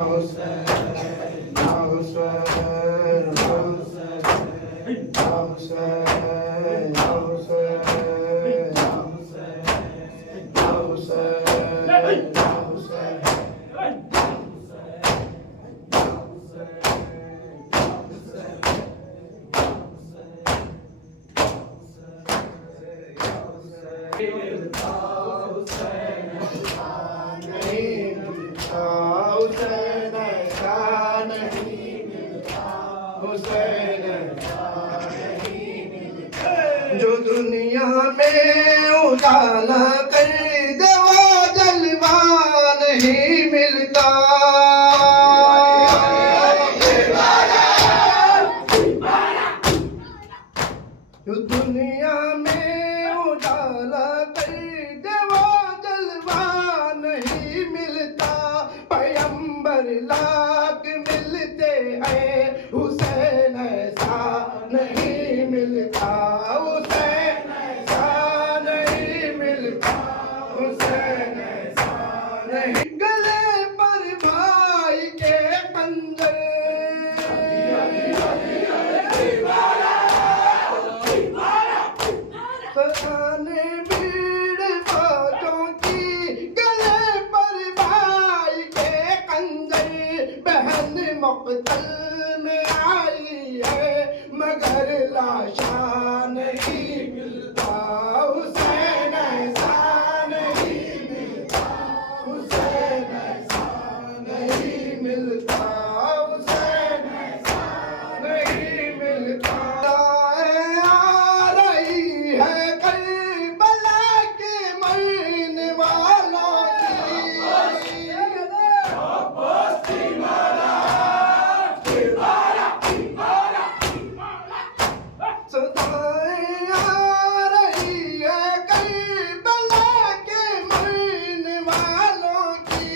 Hussein, Ya Hussein, Ya Hussein, Ya Hussein, Ya Hussein, Ya Hussein, Ya Hussein, Ya Hussein. जो दुनिया में उजाला कर दे वो जलवा नहीं मिलता। जो दुनिया में उजाला कर दे वो जलवा नहीं मिलता। पैगंबर लाख मिलते हैं, हुसैन ऐसा नहीं मिलता। हुसैन ऐसा नहीं मिलता। हुसैन ऐसा नहीं। गले पर भाई के पंजे, सताने भीड़ फौजों की, गले पर भाई के कंजर। बहन मुक़त्तल में आई है मगर लाशा नहीं मिलता। हुसैन ऐसा नहीं मिलता। हुसैन ऐसा नहीं मिलता। हुसैन ऐसा नहीं मिलता। आ रही है करबला के मरने वालों की, सदाएं आ रही है करबला के मरने वालों की।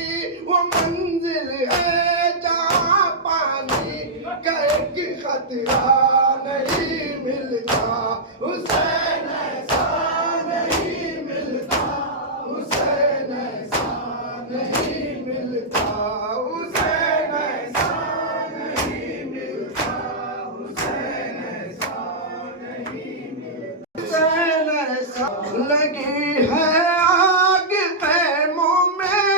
वो मंजिल है जहाँ पानी का एक खतरा नहीं मिलता। हुसैन ऐसा नहीं मिलता। हुसैन ऐसा नहीं मिलता। हुसैन ऐसा नहीं मिलता। हुसैन ऐसा नहीं मिलता। हुसैन ऐसा लगी है आग ख़ैमों में,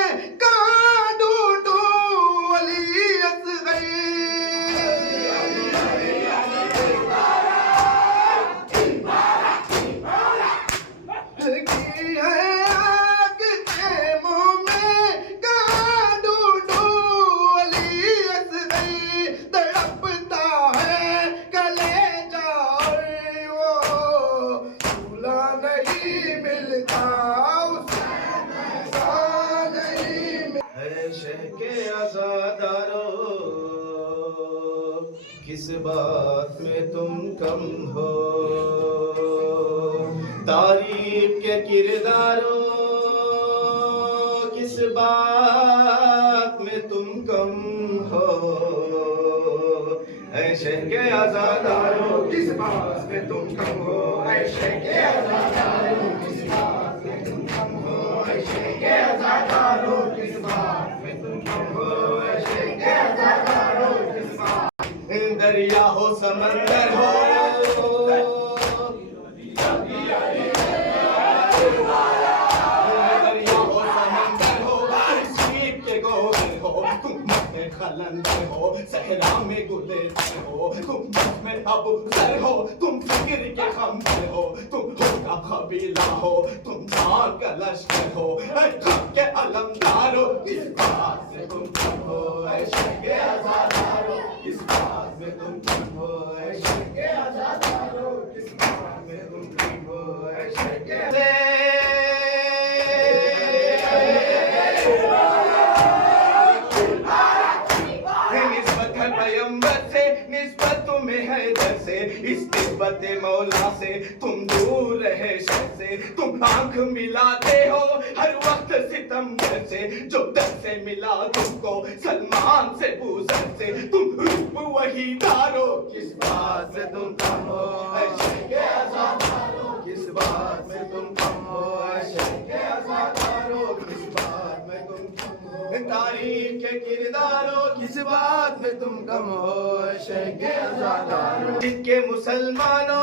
कहाँ ढूंढूं अली असग़र। लगी है आग ख़ैमों में, कहाँ ढूंढूं अली असग़र। तड़पता है कलेजा और वो भूला नहीं मिलता। हुसैन ऐसा नहीं मिलता। है शह के आज़ादारो, किस बात में तुम कम हो। तारीफ के किरदारो, किस बात में तुम कम हो। ऐ शह के आज़ादारो, किस बात में तुम कम हो। ऐ शह के आज़ादारो, किस बात में तुम कम हो। ऐ शह के आज़ादारो, किस बात में तुम कम हो। ऐ शह के आज़ादारो, किस बात। दरिया हो समंदर हो, दरिया हो समंदर हो, सीप के गोले हो। तुम में खलंदर हो, सहरा में गुलेर हो। तुम में अबू सर हो, तुम फिक्र के खंभे हो। तुम होगा कबीला हो, तुम जान का लश्कर हो। हक के अलमदार हो, किस बात से तुम कम हो। ऐशे के आज़ादारो, किस बात में तुम कम हो। ऐशे के आज़ादारो, किस बात में तुम कम हो। ऐशे के निस्बत है पैगंबर से, निस्बत तुम्हें है दर से। इस निस्बत मौला से तुम दूर रहे शर से। तुम आंख मिलाते हो हर वक्त सितमगर से, जो दर से मिला तुमको सलमान से बूजर से। तुम रूप वही धारो, किस बात से तुम कम हो। ऐशे के आज़ादारो, किस बात में तुम कम हो। ऐशे के आज़ादारो, किस बात में तुम कम हो। तारीफ के किरदारों, किस बात में तुम कम हो शहके अज़ादारों। जिनके मुसलमानों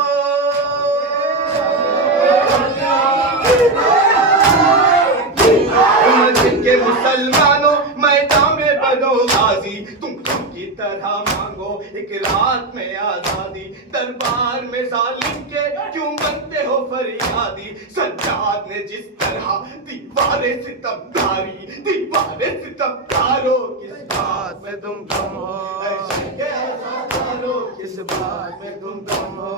जिनके मुसलमानों मैदान में बनो गाजी, तुम की तरह मांगो एक रात में आजादी। दरबार में जालिम के क्यों बनते हो फरियादी। सज्जाद ने जिस तरह दीवारे सितमदारी, दीवारे सितमदारों, किस बात में तुम कम हो शहके अज़ादारों, किस बात में तुम कम हो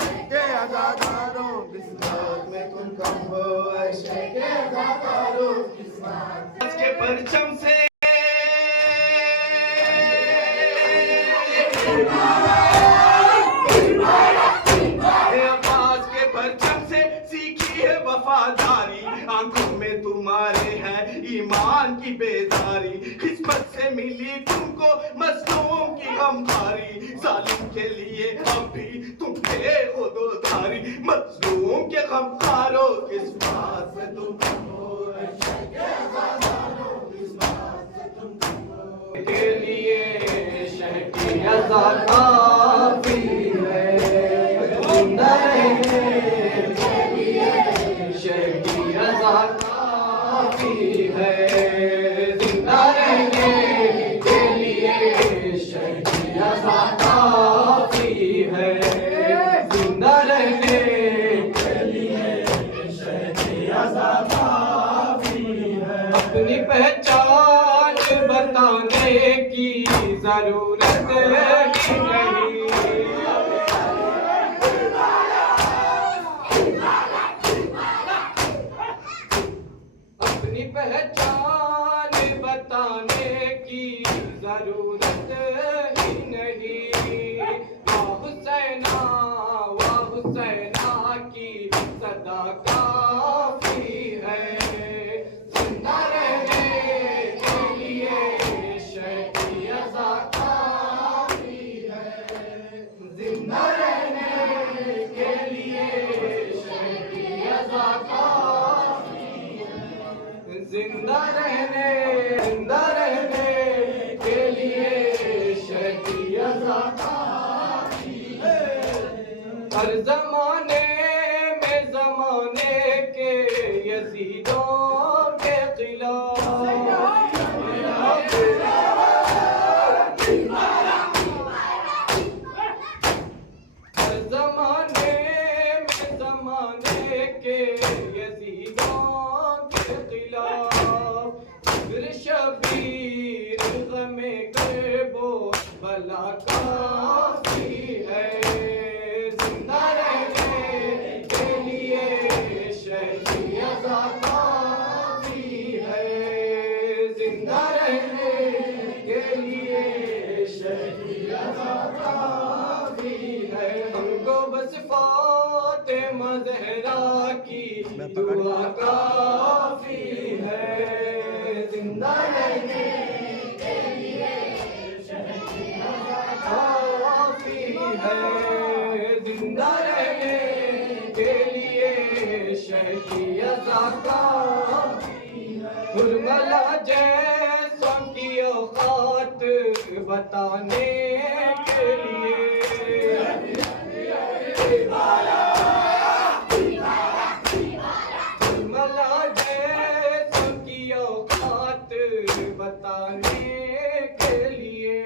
शहके अज़ादारों, किस बात में तुम कम हो शहके अज़ादारों, किस बात के परचम से आवाज के परचम से सीखी है वफादारी। आंखों में तुम्हारे है ईमान की बेदारी। किस्मत से मिली तुमको मजलूम की गमखारी। जालिम के लिए अब भी तुम थे खुदोदारी। मजलूम के गमखारों, किस बात से तुम कम हो शहके अज़ादारों, किस बात से तुम कम हो। के लिए शहके अज़ादारों काफी है, जिंदा रहने के लिए शहके अज़ादारों काफी है, जिंदा रहने के लिए शहके अज़ादारों काफी है, जिंदा रहने के लिए शहके अज़ादारों काफी है। अपनी पहचान बताने की जरूरत ही नहीं। अपनी पहचान बताने की जरूरत ही नहीं। वाह हुसैना की सदा काफी है, जिंदा रहने के लिए शहके अज़ादारों काफी है, जिंदा रहने के लिए शहके अज़ादारों काफी है, जिंदा रहने के लिए शहके अज़ादारों काफी है। हर जमाने में जमाने के यजीदों के खिलाफ हर जमाने में जमाने के यजीदों के खिलाफ फिर शबीर गमे गिरबो भला काफी है, जिंदा रहने के लिए शहके अज़ादारों काफी है, जिंदा रहने के लिए शहके अज़ादारों काफी है। हमको बस फातिमा ज़हरा की दुआ काफी है, जिंदा रहने के लिए शहके अज़ादारों काफी है, जिंदा रहने के लिए शहके अज़ादारों काफी है। हुरमला जैसों की औकात बताने के लिए हुरमला जैसों की औकात बताने के लिए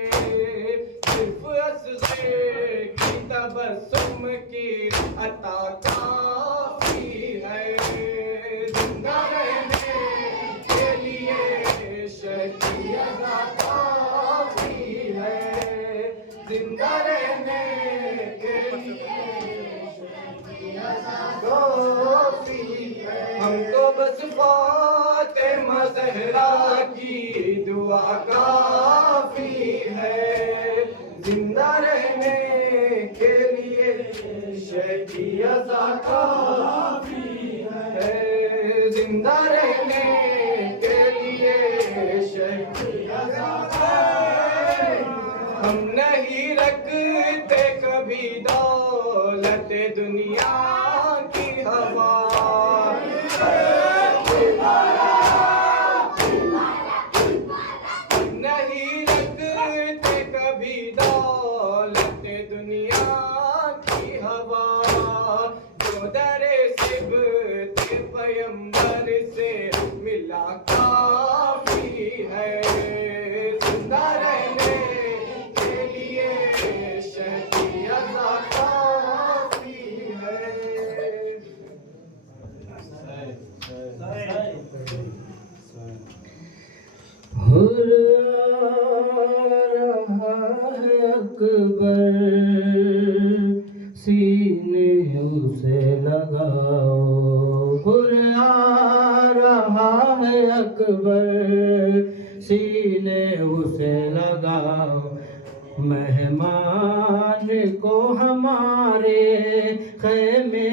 सिर्फ असग़र की तबस्सुम की अता काफी है, जिंदा रहने के लिए शहके अज़ादारों काफी है, जिंदा रहने के लिए शहके अज़ादारों काफी है। हमको बस फातिमा ज़हरा की दुआ काफी है, जिंदा रहने के लिए शहके अज़ादारों काफी है, जिंदा रहने के लिए शहके अज़ादारों। हम नहीं रखते कभी दौलत दुनिया की हवा, जिंदा रहने के लिए शहदी अज़ा काफ़ी है। हुर आ रहा है अकबर, सीने उसे लगाओ। हुर आ रहा है अकबर, सीने उसे लगाओ। मेहमान को हमारे खैमे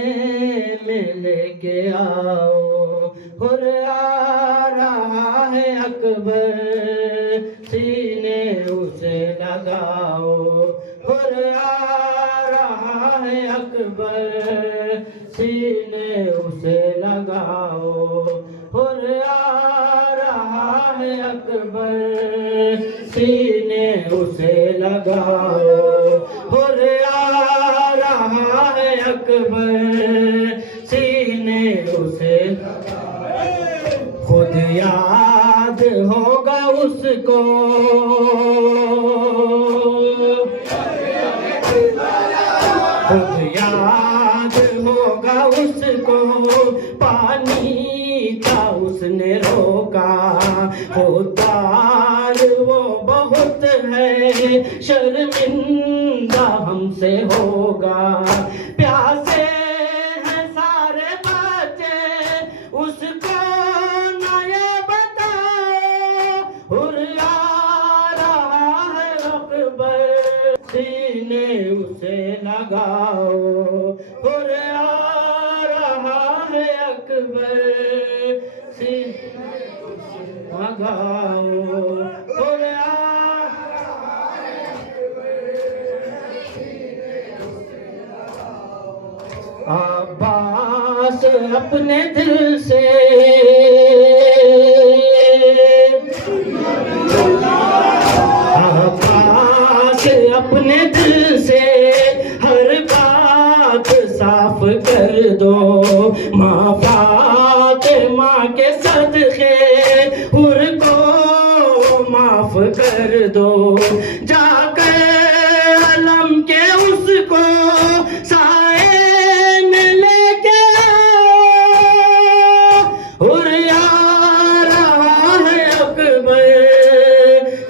में लेके आओ। हुर आ रहा है अकबर, सीने उसे लगाओ। हुर आ रहा है अकबर, सीने उसे लगाओ। हुर आ रहा है अकबर, सीने उसे लगाओ। हुर आ रहा है अकबर, सीने उसे खुद याद होगा उसको, खुद याद होगा उसको। पानी का उसने रोका, होतार वो बहुत है, शर्मिंदा हमसे होगा। प्यासे हैं सारे बच्चे, उसको ना ये बताओ। हुर आ रहा है अकबर, सीने उसे लगाओ। हुर आ रहा है अकबर, सीने उसे लगाओ। हुर आ अब्बास अपने दिल से अब्बास अपने दिल से हर बात साफ कर दो। माँ फातिमा के सदके हुर को माफ कर दो। जाकर अलम के उसको साए में लेके आओ। हुर आ रहा है अकबर,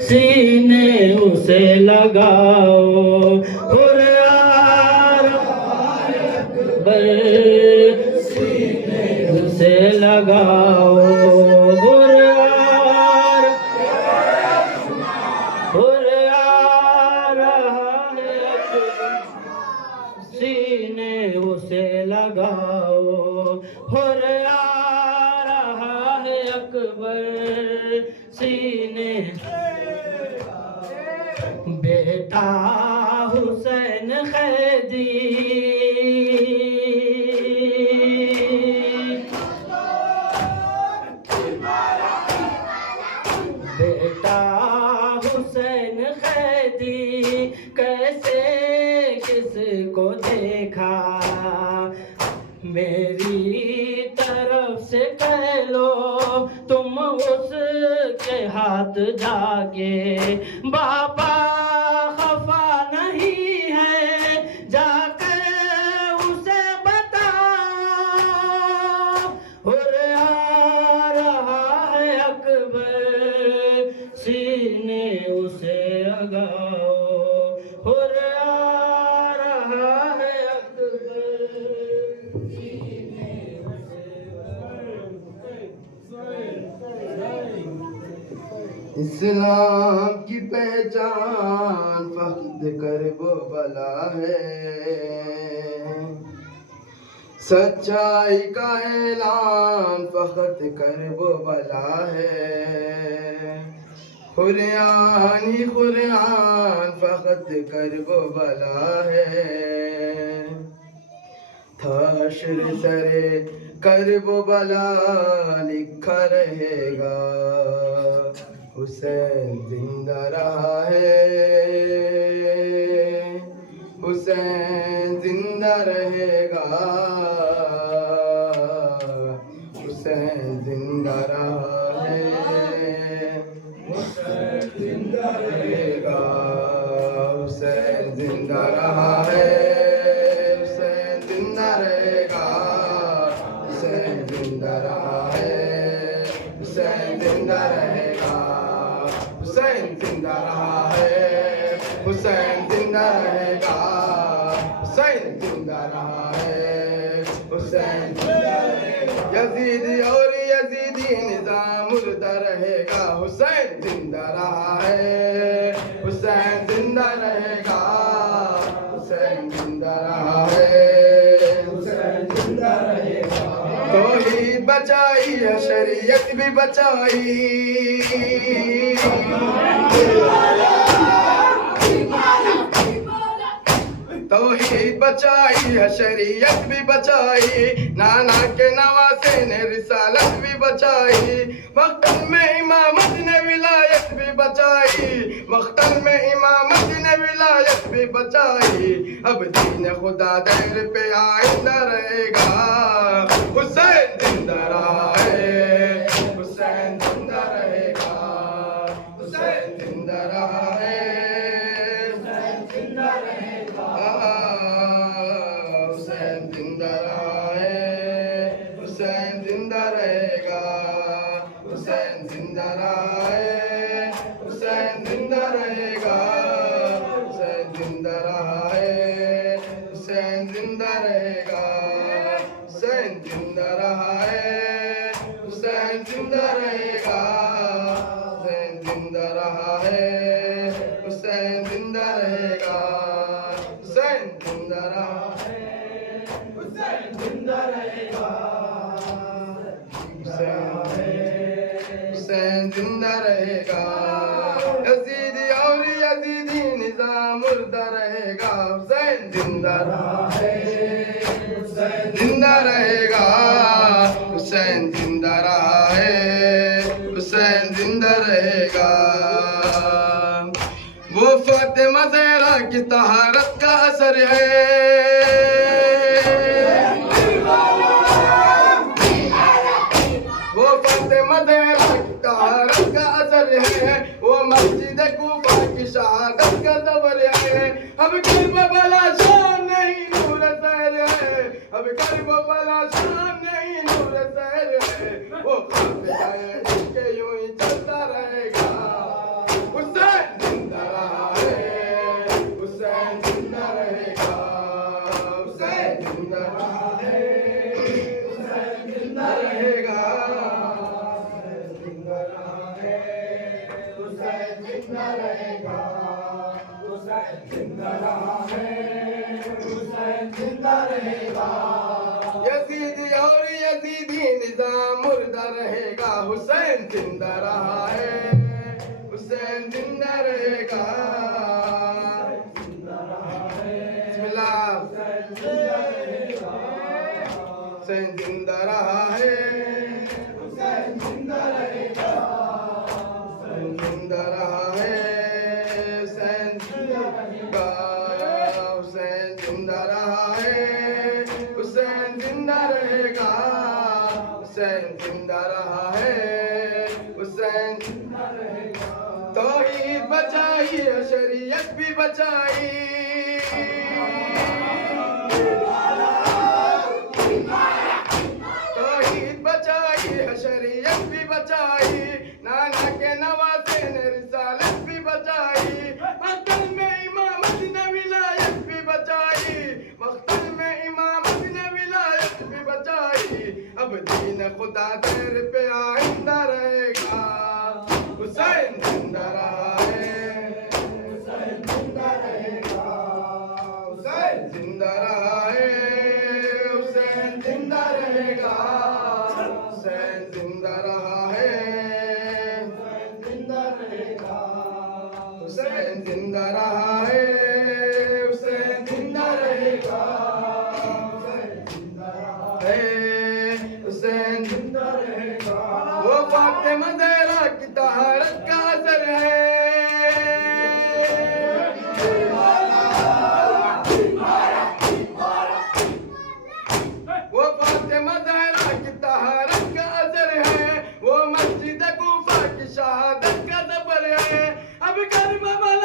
सीने उसे लगाओ। हुर आ रहा है अकबर, सीने उसे लगाओ। हुर आ रहा है अकबर, सीने उसे लगाओ। हुर आ रहा है अकबर, सीने बेटा हुसैन कैदी बेटा हुसैन कैदी कैसे किसको देखा। मेरी तरफ से कह लो तुम उसके हाथ जाके। बाबा खफा नहीं है, जाकर उसे बताओ। हुर आ रहा है अकबर, सीने उसे लगाओ। हुर आ रहा है अकबर, सीने उसे इस्लाम की पहचान फख्र कर वो भला है। सच्चाई का ऐलान फख्र कर वो भला है। कुरान ही कुरान फख्र कर वो भला है। था हश्र सरे कर वो भला लिखा रहेगा। हुसैन जिंदा रहा है, हुसैन जिंदा रहेगा। हुसैन जिंदा रहा है, हुसैन रहेगा, हुसैन जिंदा रहा है, हुसैन जिंदा रहेगा, हुसैन जिंदा रहा है, हुसैन जिंदा रहेगा, हुसैन जिंदा रहा है, हुसैन जिंदा रहेगा, हुसैन जिंदा रहा है, हुसैन जिंदा रहेगा। यजीदी और यजीदी निजाम मुर्दा रहेगा, हुसैन जिंदा रहा है, हुसैन जिंदा रहेगा, हुसैन जिंदा रहा है, हुसैन जिंदा रहेगा। तौहीद बचाई है, शरीयत भी बचाई, तौहीद बचाई है, शरीयत भी बचाई, नाना के नवासे ने रिसालत भी बचाई, मख्तल में इमामत ने विलायत भी बचाई, मख्तल में इमामत ने विलायत भी बचाई। अब दीन खुदा दर पे आइंदा रहेगा, हुसैन जिंदा रहा है, हुसैन जिंदा रहेगा, हुसैन जिंदा रहा है, हुसैन जिंदा रहेगा, हुसैन जिंदा रहा है, हुसैन जिंदा रहेगा, हुसैन जिंदा रहा है, हुसैन जिंदा रहेगा, हुसैन जिंदा रहा है, हुसैन जिंदा रहेगा, हुसैन जिंदा रहा है, हुसैन जिंदा रहेगा, हुसैन जिंदा रहा है, हुसैन जिंदा रहेगा, हुसैन जिंदा रहा है, हुसैन जिंदा रहेगा, हुसैन जिंदा रहेगा। यजीदी और यजीदी निजाम मुर्दा रहेगा, हुसैन जिंदा रहा है, हुसैन जिंदा रहेगा, हुसैन जिंदा रहा है, हुसैन जिंदा रहेगा। वो फातिमा ज़हरा की तहारत का असर है, वो फातिमा ज़हरा की तहारत का असर है, वो मस्जिद कूफा की शहादत का ज़बर है। अब करबला शाम नहीं नूर सहर है, अब करबला शाम नहीं नूर सहर है, वो काफ़िला है इसके यूं ही चलता रहेगा, हुसैन जिंदा रहा है, हुसैन जिंदा रहेगा, हुसैन जिंदा रहा है, हुसैन जिंदा रहेगा, हुसैन जिंदा रहेगा, हुसैन जिंदा रहा है, हुसैन जिंदा रहेगा। यजीदी और यजीदी निजाम मुर्दा रहेगा, हुसैन जिंदा रहा है, हुसैन जिंदा रहेगा, बिस्मिल्लाह, हुसैन जिंदा रहा है, हुसैन जिंदा रहेगा, हुसैन जिंदा रहा है, हुसैन जिंदा रहेगा, हुसैन जिंदा रहा है, हुसैन जिंदा रहेगा, हुसैन जिंदा रहा है, हुसैन जिंदा रहेगा। तौहीद बचाई है, शरीयत भी बचाई, तौहीद बचाई है, शरीयत भी बचाई, नाना के नवासे ने रिसालत भी बचाई, मख्तल में इमामत ने विलायत भी बचाई, मख्तल में इमामत ने विलायत भी बचाई। अब दीन खुदा दर पे आइंदा रहेगा, हुसैन जिंदा रहा है, हुसैन जिंदा रहेगा, हुसैन जिंदा रहा है, हुसैन जिंदा रहेगा, हुसैन जिंदा रहा है, हुसैन जिंदा रहेगा, हुसैन जिंदा रहा है, हुसैन जिंदा रहेगा, हुसैन जिंदा रहा है, हुसैन जिंदा रहेगा। वो फातिमा ज़हरा की तहारत का असर है, वो फातिमा ज़हरा की तहारत का असर है, वो मस्जिद कूफा की शहादत का ज़बर है। अब भिखारी बाबा